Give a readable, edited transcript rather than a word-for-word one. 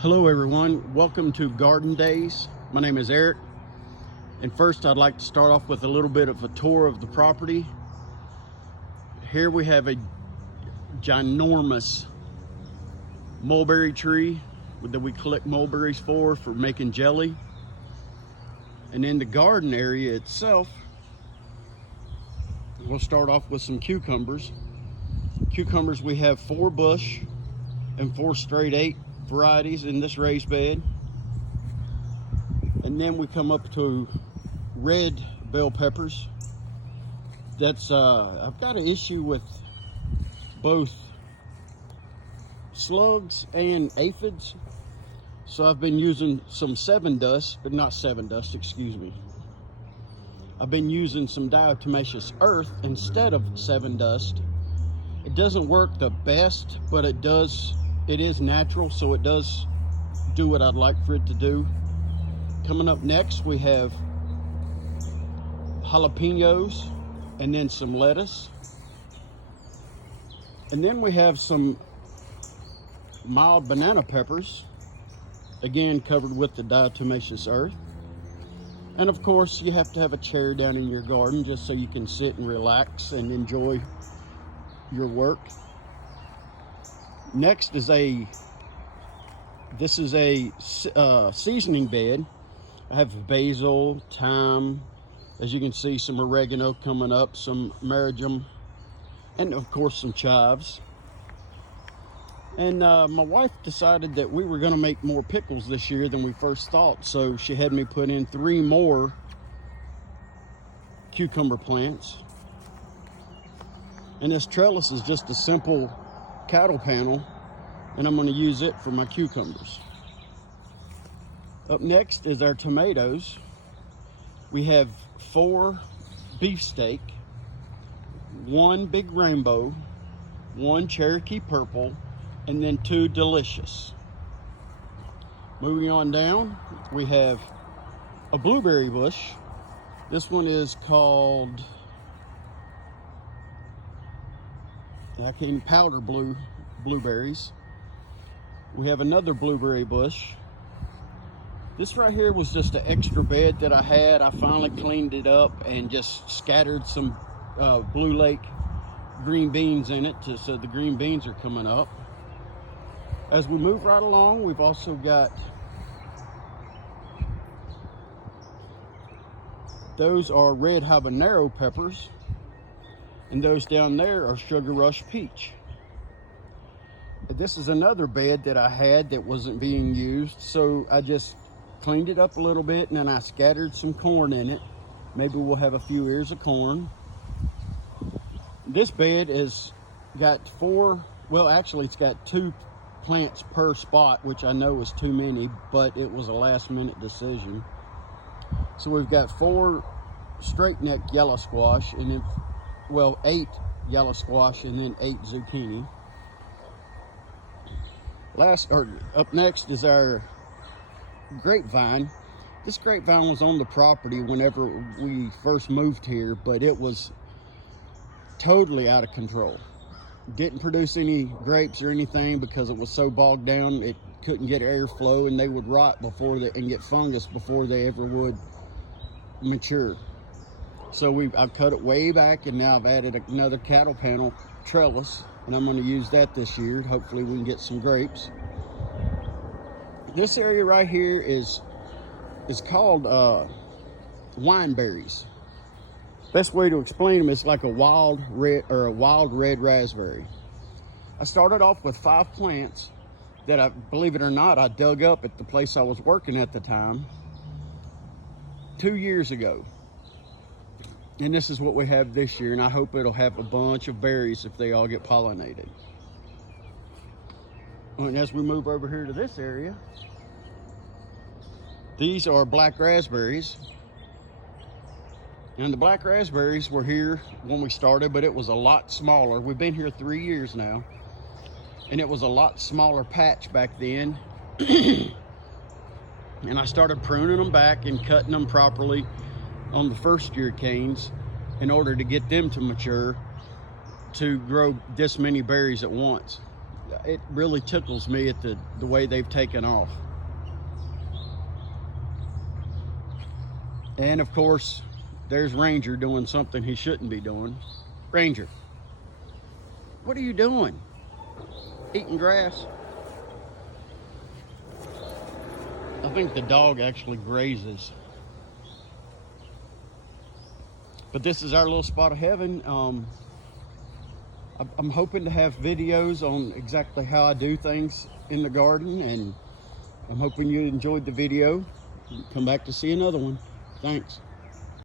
Hello everyone, welcome to Garden Days. My name is Eric, and first I'd like to start off with a little bit of a tour of the property. Here we have a ginormous mulberry tree that we collect mulberries for making jelly. And in the garden area itself, we'll start off with some cucumbers. Cucumbers, we have 4 bush and 4 straight 8 varieties in this raised bed. And then we come up to red bell peppers. That's I've got an issue with both slugs and aphids, so I've been using some 7 dust, but not 7 dust, excuse me. I've been using some diatomaceous earth instead of 7 dust. It doesn't work the best, but it is natural, so it does do what I'd like for it to do. Coming up next, we have jalapenos and then some lettuce. And then we have some mild banana peppers, again covered with the diatomaceous earth. And of course, you have to have a chair down in your garden just so you can sit and relax and enjoy your work. Next is this is a seasoning bed. I have basil, thyme, as you can see, some oregano coming up, some marjoram, and of course some chives. And my wife decided that we were going to make more pickles this year than we first thought, so she had me put in 3 more cucumber plants. And this trellis is just a simple cattle panel, and I'm going to use it for my cucumbers. Up next is our tomatoes. We have 4 beefsteak, 1 big rainbow, 1 Cherokee purple, and then 2 delicious. Moving on down, we have a blueberry bush. This one is called powder blueberries. We have another blueberry bush. This right here was just an extra bed that I had. I finally cleaned it up and just scattered some Blue Lake green beans in it, so the green beans are coming up. As we move right along, we've also got those are red habanero peppers, and those down there are sugar rush peach. This is another bed that I had that wasn't being used, so I just cleaned it up a little bit, and then I scattered some corn in it. Maybe we'll have a few ears of corn. This bed has got it's got 2 plants per spot, which I know is too many, but it was a last minute decision. So we've got 4 straight neck yellow squash, and then 8 yellow squash, and then 8 zucchini. Up next is our grapevine. This grapevine was on the property whenever we first moved here, but it was totally out of control. Didn't produce any grapes or anything because it was so bogged down. It couldn't get airflow, and they would rot and get fungus before they ever would mature. So I've cut it way back, and now I've added another cattle panel trellis, and I'm going to use that this year. Hopefully we can get some grapes. This area right here is called wineberries. Best way to explain them is like a wild red raspberry. I started off with 5 plants that believe it or not, I dug up at the place I was working at the time 2 years ago. And this is what we have this year, and I hope it'll have a bunch of berries if they all get pollinated. And as we move over here to this area, these are black raspberries. And the black raspberries were here when we started, but it was a lot smaller. We've been here 3 years now, and it was a lot smaller patch back then. And I started pruning them back and cutting them properly on the first year canes in order to get them to mature to grow this many berries at once. it really tickles me at the way they've taken off. And of course, there's Ranger doing something he shouldn't be doing. Ranger, what are you doing? Eating grass? I think the dog actually grazes. But this is our little spot of heaven. I'm hoping to have videos on exactly how I do things in the garden, and I'm hoping you enjoyed the video. Come back to see another one. Thanks.